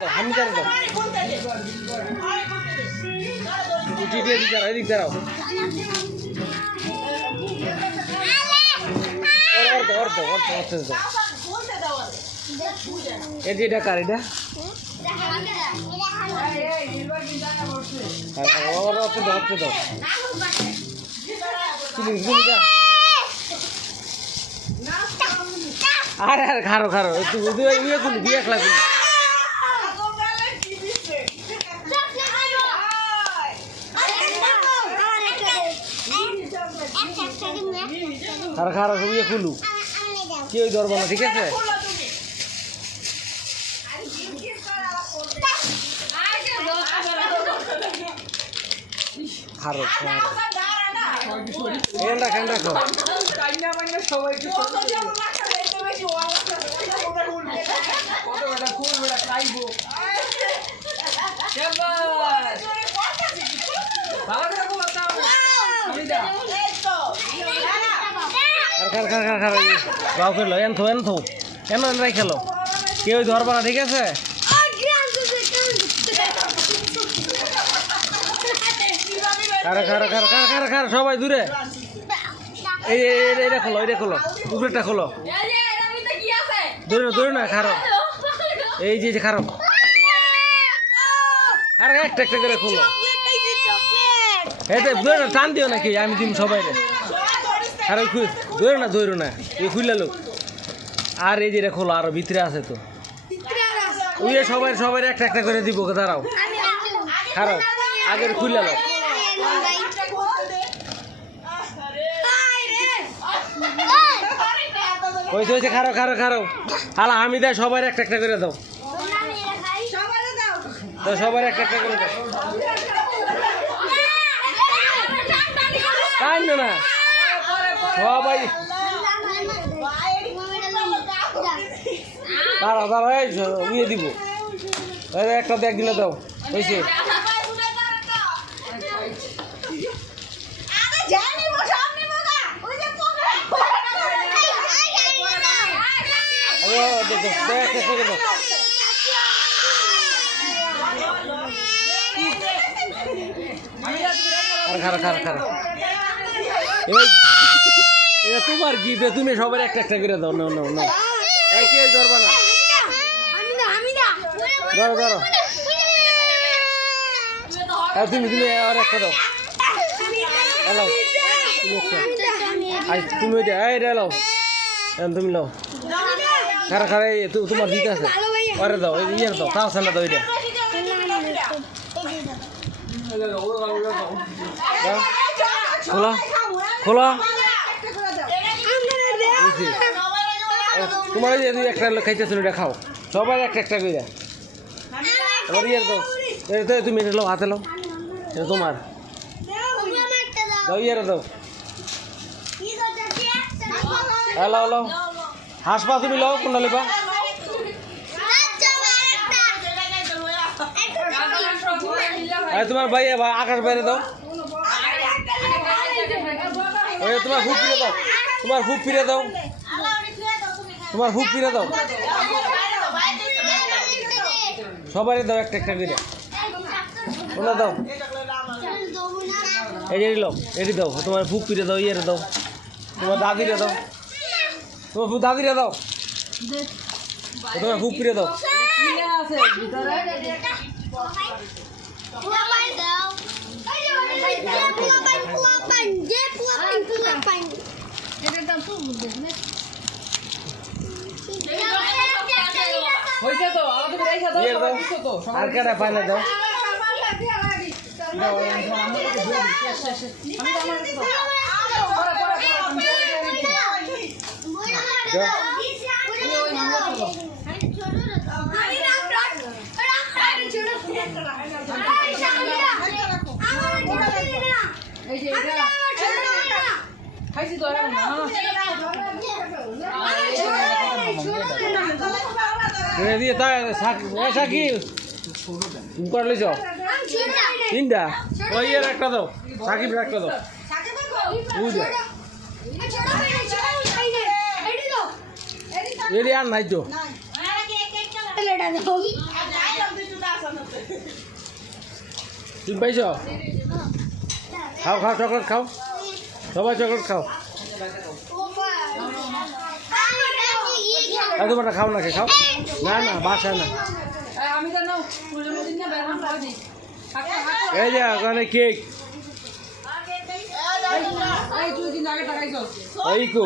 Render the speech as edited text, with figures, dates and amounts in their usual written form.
আমি জানি তো এদিক দাঁড়াও এটা কার এটা আরে আরে খারো খারো ইয়ে খুলি দিয়ে খেলা খুলি খারো খারো ইয়ে খুলু কেউ ধরবো না ঠিক আছে খারো খারো রাখেন রাখো গাও খেলো এনথো এনথো এন রাই খেলো কেউ ধরবো না ঠিক আছে খারো খারো খারো খারো খারো খারো সবাই দূরে এই এটা খোলো এটা খোলো উপরেটা খোলো ধরে না ধরে না খারো এই যে খারো আরে একটা একটা করে খোলো এটা ধরে না টান দিও নাকি আমি দিম সবাই রে আরে ধরো না এই খুললে লোক আর এই যে খোলো আরো ভিতরে আছে তো ওই সবাই সবাই একটা একটা করে দিব দাঁড়াও খারাপ আগের খুললে লোক হয়েছে হয়েছে খারো খারো খারো হালা আমি দেয় সবাই একটা একটা করে দাও সবার একটা একটা করে দাও তাই না সবাই দাঁড়া দাঁড়া ইয়ে দিব একটা দেখ দিলে দাও হয়েছে খারাপ খারাপ খারাপ এটা তোমার গিফট তুমি সবার একটা একটা করে দাও না না না কে ধরবা না ধরো ধরো তুমি তুমি আর একটা দাও হ্যালো তুমি ওইটা এই লাও তুমি লাও খারা খারা তোমার দিতে আছে ওরে দাও ইয়ে দাও তাও সামনে দাও এটা খোলা খোলা তোমার একটা খাইতেছো এটা খাও সবাই একটা একটা করে এবার ইয়ে দাও তুমি এটা লাও হাতে লাও এটা তোমার দাও ইয়ে দাও হ্যাঁ লাও লাও হাসপা তুমি লাও কোনটা লেবা তোমার ভাই আকাশ বাইরে দাও তোমার হুক ফিরে দাও তোমার হুক ফিরে দাও তোমার হুক ফিরে দাও সবাই দাও একটা একটা করে ওটা দাও এই যে লো এটি দাও তোমার হুক ফিরে দাও ইয়ে দাও তোমার দাদিরে দাও তোমার দাদিরে দাও তোমার হুক ফিরে দাও আর কেটা পাইলে দাও দিয়ে সাকিব করলে যাও তিনটা ওই একটা দাও সাকিব একটা দাও বুঝো এটি আর নাই তো তুমি পাইছ? খাও খাও চকলেট খাও, সবাই চকলেট খাও। তোমারটা খাও না, খাও না না বাসা না। এই যে ওখানে কেক, এই কো